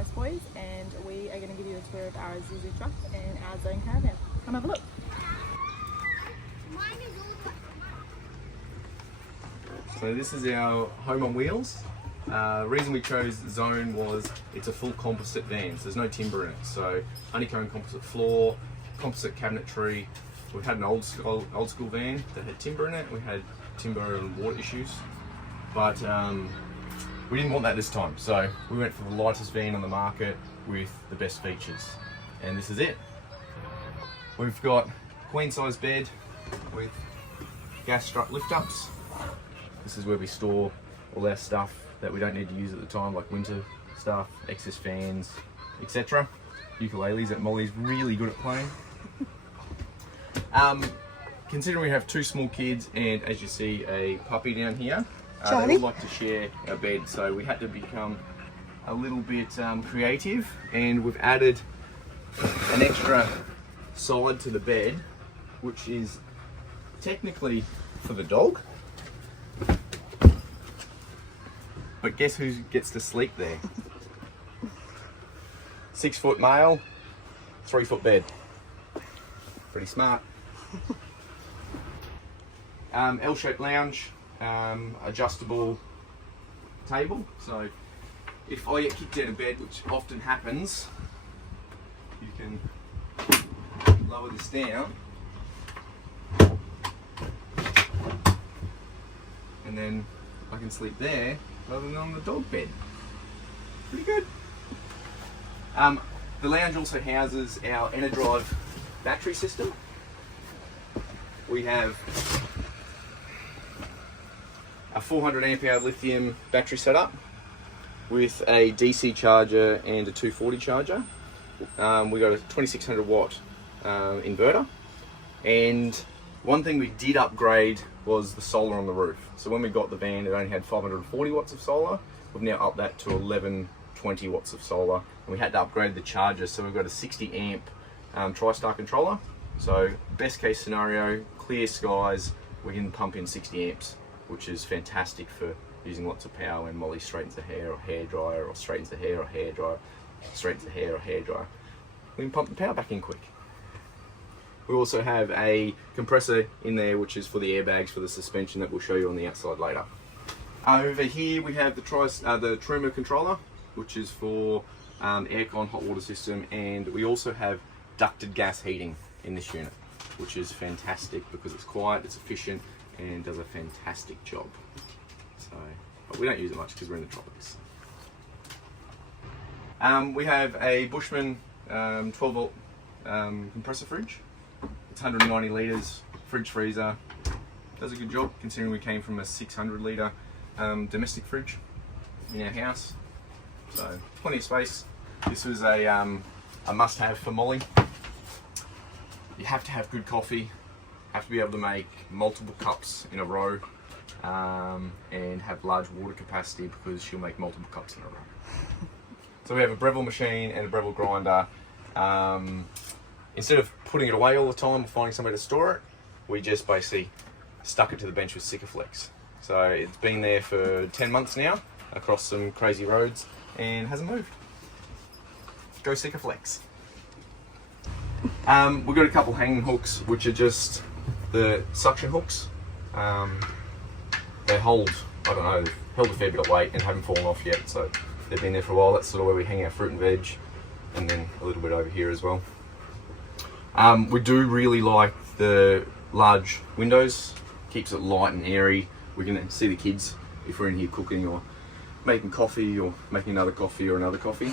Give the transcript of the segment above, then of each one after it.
Morris boys, and we are going to give you a tour of our Zuzu truck and our Zone Caravan. Come have a look. So this is our home on wheels. The reason we chose Zone was it's a full composite van, so there's no timber in it. So honeycomb composite floor, composite cabinetry. We had an old school van that had timber in it. We had timber and water issues, but we didn't want that this time. So we went for the lightest van on the market with the best features, and this is it. We've got queen size bed with gas strut lift ups. This is where we store all our stuff that we don't need to use at the time, like winter stuff, excess fans, etc. Ukuleles that Molly's really good at playing. Considering we have two small kids and, as you see, a puppy down here, they all like to share a bed, so we had to become a little bit creative, and we've added an extra side to the bed, which is technically for the dog. But guess who gets to sleep there? 6 foot male, 3 foot bed. Pretty smart. L-shaped lounge, adjustable table. So if I get kicked out of bed, which often happens, you can lower this down. And then I can sleep there rather than on the dog bed. Pretty good. The lounge also houses our EnerDrive battery system. We have a 400 amp hour lithium battery setup with a DC charger and a 240 charger. We got a 2600 watt inverter, and one thing we did upgrade was the solar on the roof. So when we got the van, it only had 540 watts of solar. We've now upped that to 1120 watts of solar, and we had to upgrade the charger, so we've got a 60 amp TriStar controller. So best case scenario, clear skies, we can pump in 60 amps, which is fantastic for using lots of power when Molly straightens the hair or hairdryer, or straightens the hair or hairdryer, straightens the hair or hairdryer. We can pump the power back in quick. We also have a compressor in there, which is for the airbags for the suspension that we'll show you on the outside later. Over here we have the Truma controller, which is for aircon, hot water system, and we also have ducted gas heating in this unit, which is fantastic because it's quiet, it's efficient, and does a fantastic job. So, but we don't use it much because we're in the tropics. We have a Bushman 12 volt compressor fridge. It's 190 litres, fridge freezer. Does a good job considering we came from a 600 litre domestic fridge in our house. So plenty of space. This was a must have for Molly. You have to have good coffee, have to be able to make multiple cups in a row, and have large water capacity because she'll make multiple cups in a row. So we have a Breville machine and a Breville grinder. Instead of putting it away all the time or finding somewhere to store it, we just basically stuck it to the bench with Sikaflex. So it's been there for 10 months now across some crazy roads and hasn't moved. Go Sikaflex. We've got a couple hanging hooks, which are just the suction hooks. They hold, I don't know, they've held a fair bit of weight and haven't fallen off yet, so they've been there for a while. That's sort of where we hang our fruit and veg, and then a little bit over here as well. We do really like the large windows, keeps it light and airy. We can see the kids if we're in here cooking or making coffee or making another coffee or another coffee,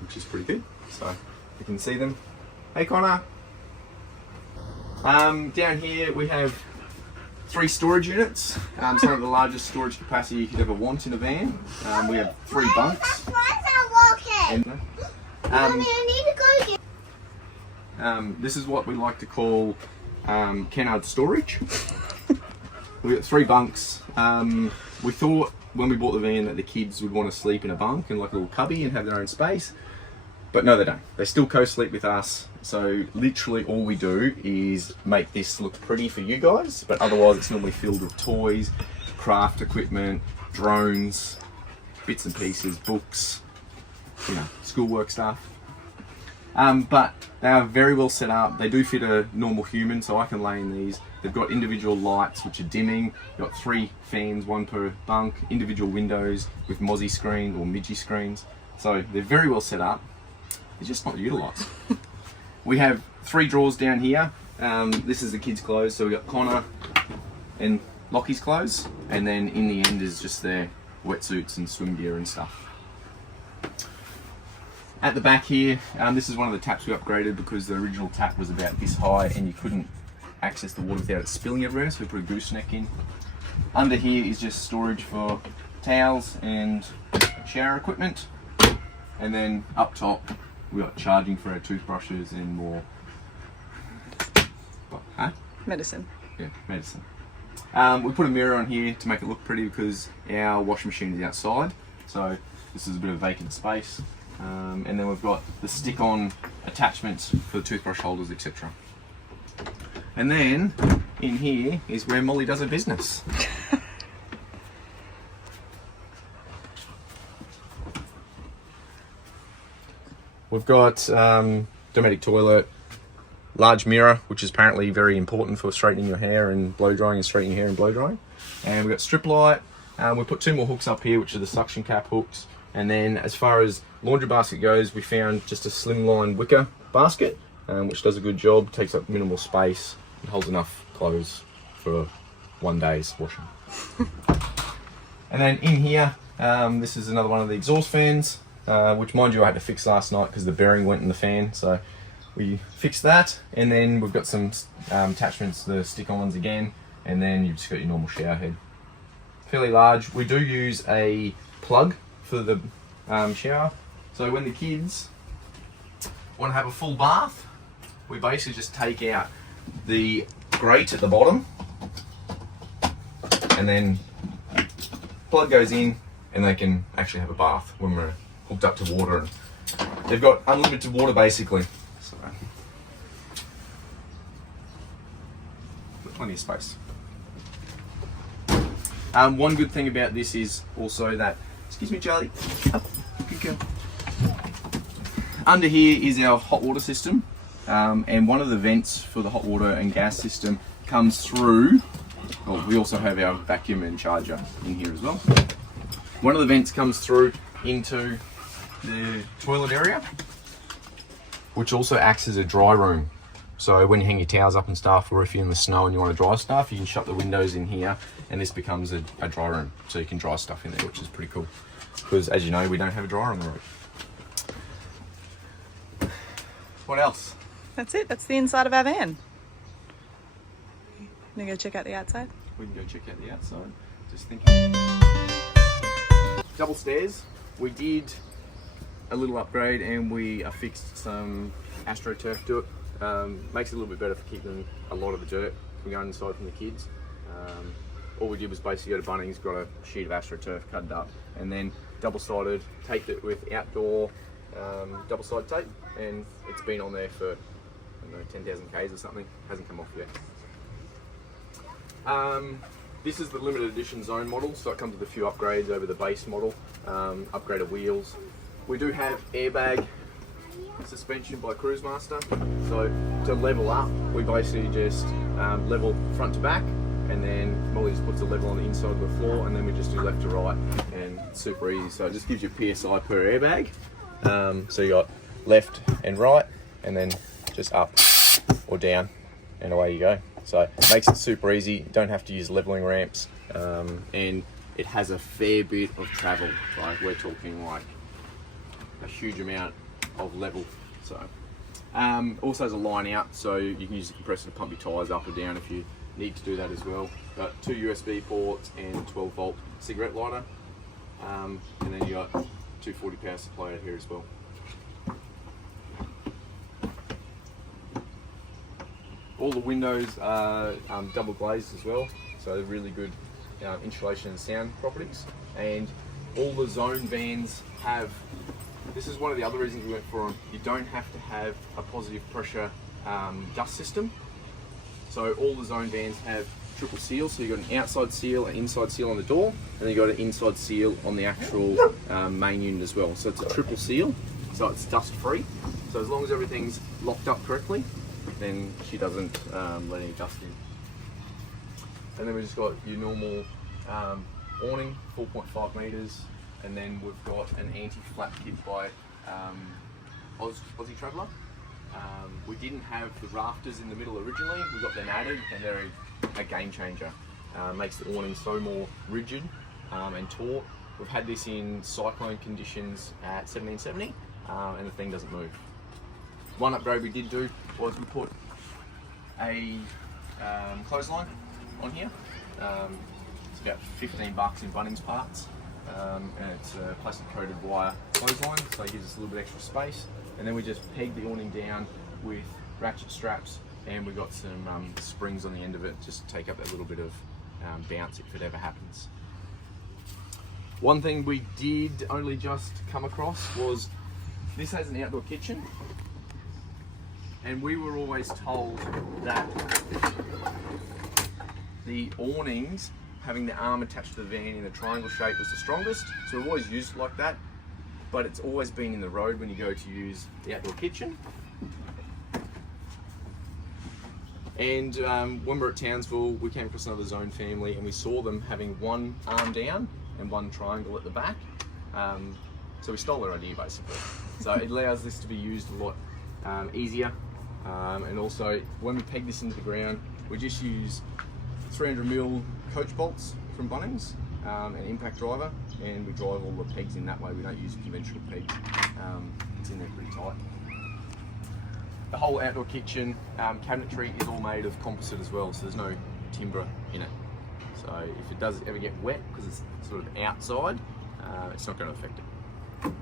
which is pretty good. So you can see them. Hey Connor! Down here we have 3 storage units, some of the largest storage capacity you could ever want in a van. We have 3 bunks. And, Mommy, I need to go get... this is what we like to call Kennard storage. We've got 3 bunks. We thought when we bought the van that the kids would want to sleep in a bunk and like a little cubby and have their own space. But no, they don't. They still co-sleep with us. So literally all we do is make this look pretty for you guys, but otherwise it's normally filled with toys, craft equipment, drones, bits and pieces, books, you know, schoolwork stuff. But they are very well set up. They do fit a normal human, so I can lay in these. They've got individual lights which are dimming. You've got 3 fans, 1 per bunk, individual windows with Mozzie screen or Midgie screens. So they're very well set up. They're just not utilised. We have 3 drawers down here. This is the kids' clothes, so we've got Connor and Lockie's clothes, and then in the end is just their wetsuits and swim gear and stuff. At the back here, this is one of the taps we upgraded because the original tap was about this high and you couldn't access the water without it spilling everywhere, so we put a gooseneck in. Under here is just storage for towels and shower equipment, and then up top we've got charging for our toothbrushes and more. What, huh? Medicine. Yeah, medicine. We put a mirror on here to make it look pretty because our washing machine is outside, so this is a bit of vacant space. And then we've got the stick-on attachments for the toothbrush holders, etc. And then in here is where Molly does her business. We've got domestic toilet, large mirror, which is apparently very important for straightening your hair and blow drying, and straightening your hair and blow drying. And we've got strip light. We put 2 more hooks up here, which are the suction cap hooks. And then as far as laundry basket goes, we found just a slimline wicker basket, which does a good job, takes up minimal space, and holds enough clothes for 1 day's washing. And then in here, this is another one of the exhaust fans, which mind you I had to fix last night because the bearing went in the fan, so we fixed that. And then we've got some attachments, the stick-on ones again, and then you've just got your normal shower head. Fairly large. We do use a plug for the shower, so when the kids want to have a full bath, we basically just take out the grate at the bottom, and then plug goes in, and they can actually have a bath when we're hooked up to water. And they've got unlimited water basically, so plenty of space. One good thing about this is also that, excuse me Charlie, up, good girl. Under here is our hot water system, and one of the vents for the hot water and gas system comes through, well, we also have our vacuum and charger in here as well. One of the vents comes through into the toilet area, which also acts as a dry room. So when you hang your towels up and stuff, or if you're in the snow and you want to dry stuff, you can shut the windows in here and this becomes a dry room. So you can dry stuff in there, which is pretty cool. Because as you know, we don't have a dryer on the road. What else? That's it. That's the inside of our van. Gonna go check out the outside? We can go check out the outside. Just thinking. Double stairs. We did a little upgrade and we affixed some AstroTurf to it. Makes it a little bit better for keeping a lot of the dirt from going inside from the kids. All we did was basically go to Bunnings, got a sheet of AstroTurf, cut it up, and then double-sided, taped it with outdoor double-sided tape, and it's been on there for, I don't know, 10,000 Ks or something. Hasn't come off yet. This is the limited edition zone model, so it comes with a few upgrades over the base model. Upgraded wheels. We do have airbag suspension by Cruisemaster, so to level up we basically just level front to back, and then Molly just puts a level on the inside of the floor, and then we just do left to right, and it's super easy. So it just gives you PSI per airbag, so you got left and right, and then just up or down, and away you go. So it makes it super easy. You don't have to use leveling ramps, and it has a fair bit of travel. Like we're talking like a huge amount of level. So also has a line out, so you can use the compressor to pump your tyres up or down if you need to do that as well. Got 2 USB ports and 12 volt cigarette lighter, and then you got 240 power supply out here as well. All the windows are double glazed as well, so they're really good insulation and sound properties. And all the zone vans have, this is one of the other reasons we went for them, you don't have to have a positive pressure dust system. So all the zone vans have triple seals. So you've got an outside seal, an inside seal on the door, and then you've got an inside seal on the actual main unit as well. So it's a triple seal, so it's dust free. So as long as everything's locked up correctly, then she doesn't let any dust in. And then we've just got your normal awning, 4.5 metres, and then we've got an anti-flap kit by Aussie Traveller. We didn't have the rafters in the middle originally. We got them added, and they're a game changer. Makes the awning so more rigid and taut. We've had this in cyclone conditions at 1770, and the thing doesn't move. One upgrade we did do was we put a clothesline on here. It's about $15 in Bunnings parts, and it's a plastic coated wire clothesline, so it gives us a little bit extra space. And then we just peg the awning down with ratchet straps, and we've got some springs on the end of it just to take up that little bit of bounce if it ever happens. One thing we did only just come across was this has an outdoor kitchen, and we were always told that the awnings having the arm attached to the van in a triangle shape was the strongest, so we've always used it like that, but it's always been in the road when you go to use the outdoor kitchen. And when we were at Townsville, we came across another zone family, and we saw them having one arm down and one triangle at the back. So we stole their idea basically. So it allows this to be used a lot easier. And also when we peg this into the ground, we just use 300mm coach bolts from Bunnings, an impact driver, and we drive all the pegs in that way. We don't use conventional pegs. It's in there pretty tight. The whole outdoor kitchen cabinetry is all made of composite as well, so there's no timber in it. So if it does ever get wet, because it's sort of outside, it's not going to affect it.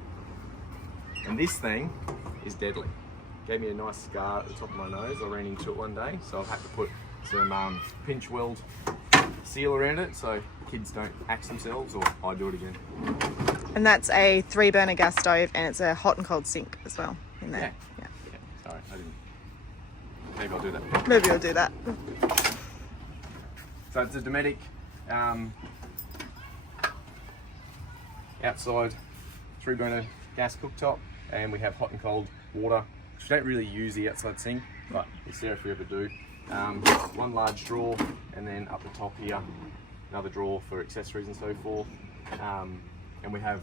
And this thing is deadly. Gave me a nice scar at the top of my nose. I ran into it one day, so I've had to put some pinch weld seal around it so kids don't axe themselves, or I do it again. And that's a 3-burner gas stove, and it's a hot and cold sink as well in there. Yeah. Sorry, I didn't. Maybe I'll do that. Maybe I'll do that. So it's a Dometic outside 3-burner gas cooktop, and we have hot and cold water. We don't really use the outside sink, but it's there if we ever do. One large drawer, and then up the top here, another drawer for accessories and so forth. And we have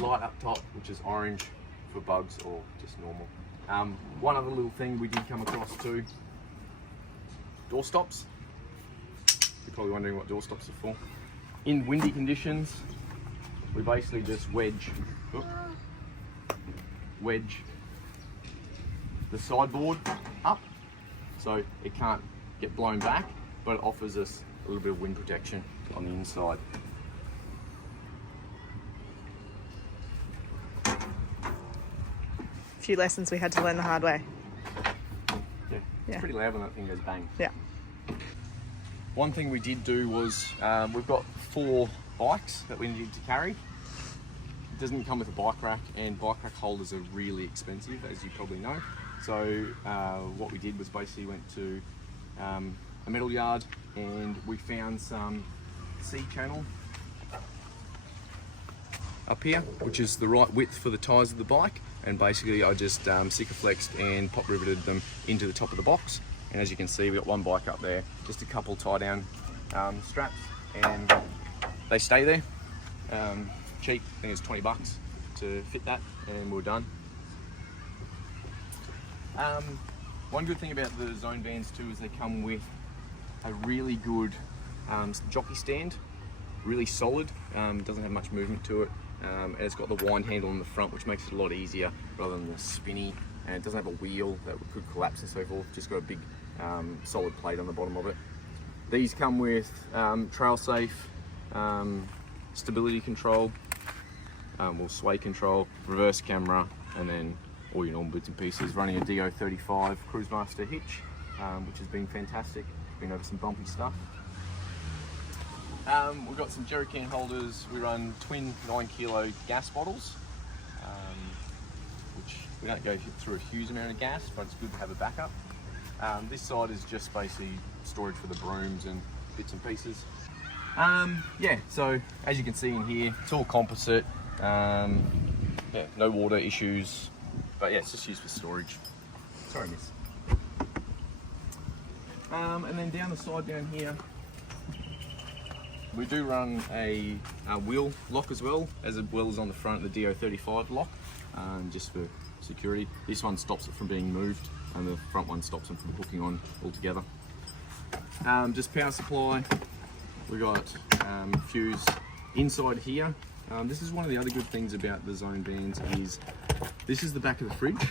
light up top, which is orange for bugs or just normal. One other little thing we did come across too, door stops. You're probably wondering what door stops are for. In windy conditions, we basically just wedge the sideboard up, so it can't get blown back, but it offers us a little bit of wind protection on the inside. A few lessons we had to learn the hard way. Yeah, it's pretty loud when that thing goes bang. Yeah. One thing we did do was we've got 4 bikes that we need to carry. It doesn't come with a bike rack, and bike rack holders are really expensive, as you probably know. So what we did was basically went to a metal yard, and we found some C-channel up here, which is the right width for the tyres of the bike. And basically I just Sikaflexed and pop riveted them into the top of the box. And as you can see, we've got one bike up there, just a couple tie down straps, and they stay there. Cheap, I think it's $20 to fit that, and we're done. One good thing about the zone vans too is they come with a really good jockey stand, really solid, doesn't have much movement to it, and it's got the wind handle in the front, which makes it a lot easier rather than the spinny, and it doesn't have a wheel that could collapse and so forth, just got a big solid plate on the bottom of it. These come with trail safe, stability control, sway control, reverse camera, and then all your normal bits and pieces. Running a DO35 Cruisemaster hitch, which has been fantastic. Been over some bumpy stuff. We've got some jerry can holders. We run twin 9-kilo gas bottles, which we don't go through a huge amount of gas, but it's good to have a backup. This side is just basically storage for the brooms and bits and pieces. Yeah, so as you can see in here, it's all composite. Yeah, no water issues, but yeah, it's just used for storage. Sorry, miss. And then down the side down here, we do run a wheel lock as well as on the front, the DO35 lock, just for security. This one stops it from being moved, and the front one stops them from hooking on altogether. Just power supply. We got fuse inside here. This is one of the other good things about the Zone vans is this is the back of the fridge,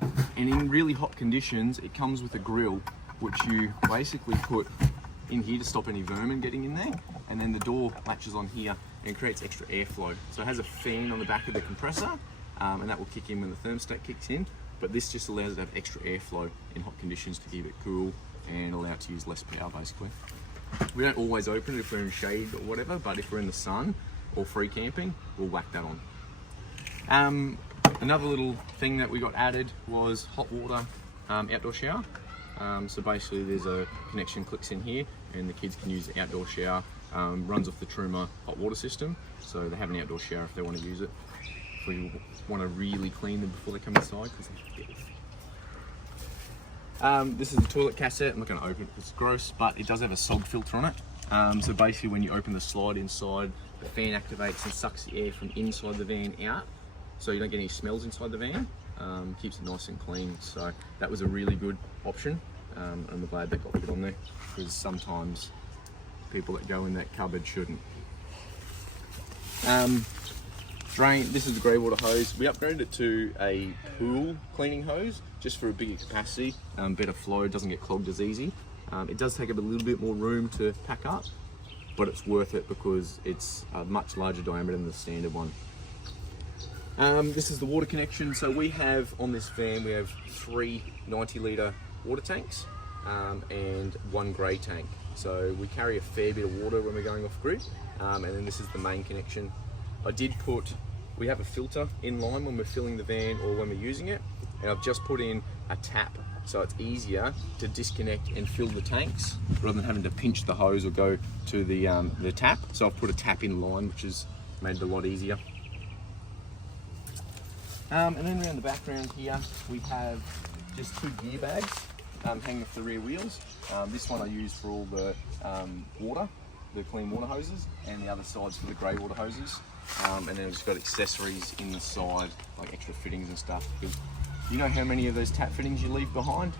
and in really hot conditions it comes with a grill which you basically put in here to stop any vermin getting in there, and then the door latches on here and creates extra airflow. So it has a fan on the back of the compressor, and that will kick in when the thermostat kicks in, but this just allows it to have extra airflow in hot conditions to keep it cool and allow it to use less power basically. We don't always open it if we're in shade or whatever, but if we're in the sun or free camping, we'll whack that on. Another little thing that we got added was hot water outdoor shower. So basically there's a connection clicks in here and the kids can use the outdoor shower. Runs off the Truma hot water system, so they have an outdoor shower if they want to use it. If we want to really clean them before they come inside, because they get this is the toilet cassette. I'm not going to open it because it's gross, but it does have a SOG filter on it. So basically when you open the slide inside, the fan activates and sucks the air from inside the van out, so you don't get any smells inside the van. Keeps it nice and clean, so that was a really good option. I'm glad they got it on there, because sometimes people that go in that cupboard shouldn't. Drain, this is the grey water hose. We upgraded it to a pool cleaning hose just for a bigger capacity, better flow, doesn't get clogged as easy. It does take up a little bit more room to pack up, but it's worth it because it's a much larger diameter than the standard one. This is the water connection. So we have on this van, we have 3 90-litre water tanks and 1 grey tank. So we carry a fair bit of water when we're going off grid, and then this is the main connection. We have a filter in line when we're filling the van or when we're using it, and I've just put in a tap so it's easier to disconnect and fill the tanks rather than having to pinch the hose or go to the tap. So I've put a tap in line, which has made it a lot easier. And then around the background here we have just 2 gear bags hanging off the rear wheels. This one I use for all the water, the clean water hoses, and the other side's for the grey water hoses. And then we've just got accessories in the side, like extra fittings and stuff, because you know how many of those tap fittings you leave behind?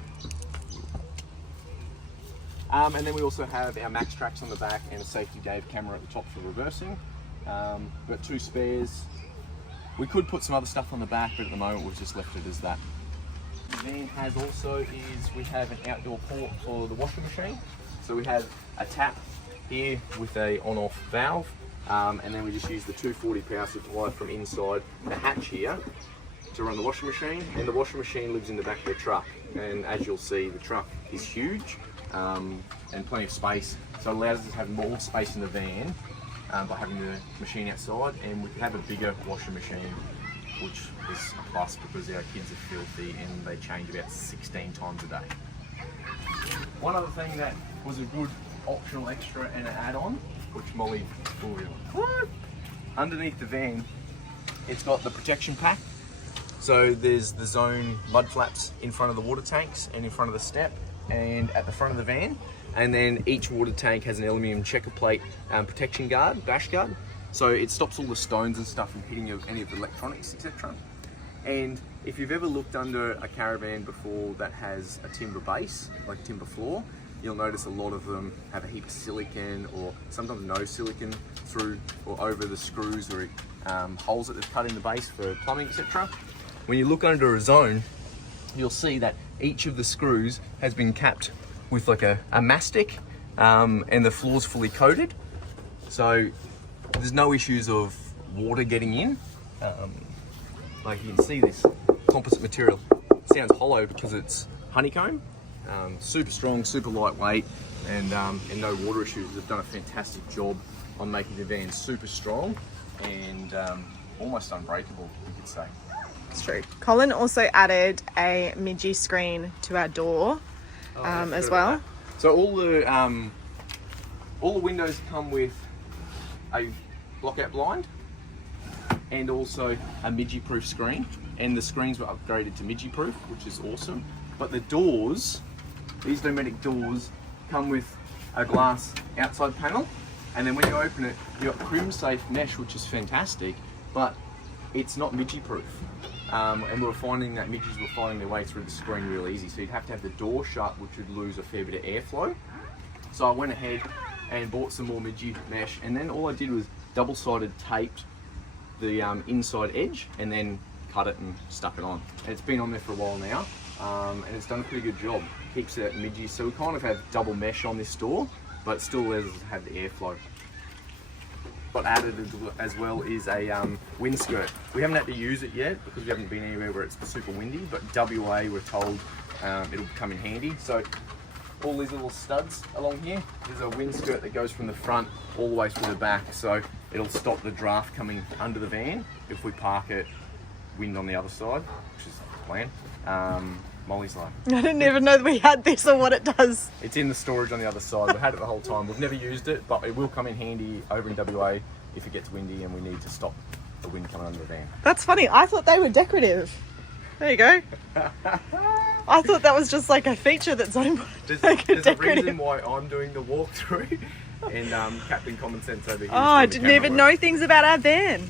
And then we also have our max tracks on the back and a safety gate camera at the top for reversing. We've got 2 spares. We could put some other stuff on the back, but at the moment we've just left it as that. The van has also we have an outdoor port for the washing machine. So we have a tap here with a on-off valve, and then we just use the 240 power supply from inside the hatch here to run the washing machine. And the washing machine lives in the back of the truck, and as you'll see, the truck is huge and plenty of space, so it allows us to have more space in the van by having the machine outside, and we can have a bigger washing machine, which is a plus because our kids are filthy and they change about 16 times a day. One other thing that was a good optional extra and an add-on, which Molly underneath the van, it's got the protection pack. So there's the Zone mud flaps in front of the water tanks and in front of the step and at the front of the van. And then each water tank has an aluminium checker plate protection guard, bash guard. So it stops all the stones and stuff from hitting any of the electronics, etc. And if you've ever looked under a caravan before that has a timber base, like timber floor, you'll notice a lot of them have a heap of silicon or sometimes no silicon through or over the screws or holes that they've cut in the base for plumbing, etc. When you look under a Zone, you'll see that each of the screws has been capped with like a mastic, and the floor's fully coated. So there's no issues of water getting in. Like you can see this composite material. It sounds hollow because it's honeycomb. Super strong, super lightweight, and no water issues. They've done a fantastic job on making the van super strong and almost unbreakable, you could say. It's true. Colin also added a midgie screen to our door as well. So all the windows come with a blockout blind and also a midgie-proof screen. And the screens were upgraded to midgie-proof, which is awesome. But the doors, these dometic doors, come with a glass outside panel. And then when you open it, you've got crim-safe mesh, which is fantastic, but it's not midgie-proof. And we were finding that midgies were finding their way through the screen real easy. So you'd have to have the door shut, which would lose a fair bit of airflow. So I went ahead and bought some more midgie mesh, and then all I did was double-sided taped the inside edge and then cut it and stuck it on. And it's been on there for a while now, and it's done a pretty good job. Keeps it midgie, so we kind of have double mesh on this door, but still lets us have the airflow. What added as well is a wind skirt. We haven't had to use it yet because we haven't been anywhere where it's super windy, but WA we're told it'll come in handy. So all these little studs along here, there's a wind skirt that goes from the front all the way through the back, so it'll stop the draft coming under the van if we park it wind on the other side, which is the plan. Molly's like, I didn't even know that we had this or what it does. it's in the storage on the other side. We've had it the whole time. We've never used it, but it will come in handy over in WA if it gets windy and we need to stop the wind coming under the van. That's funny. I thought they were decorative. There you go. I thought that was just like a feature that's on There's, like a there's a decorative. reason why I'm doing the walkthrough and Captain Common Sense over here. Oh, I didn't even know things about our van.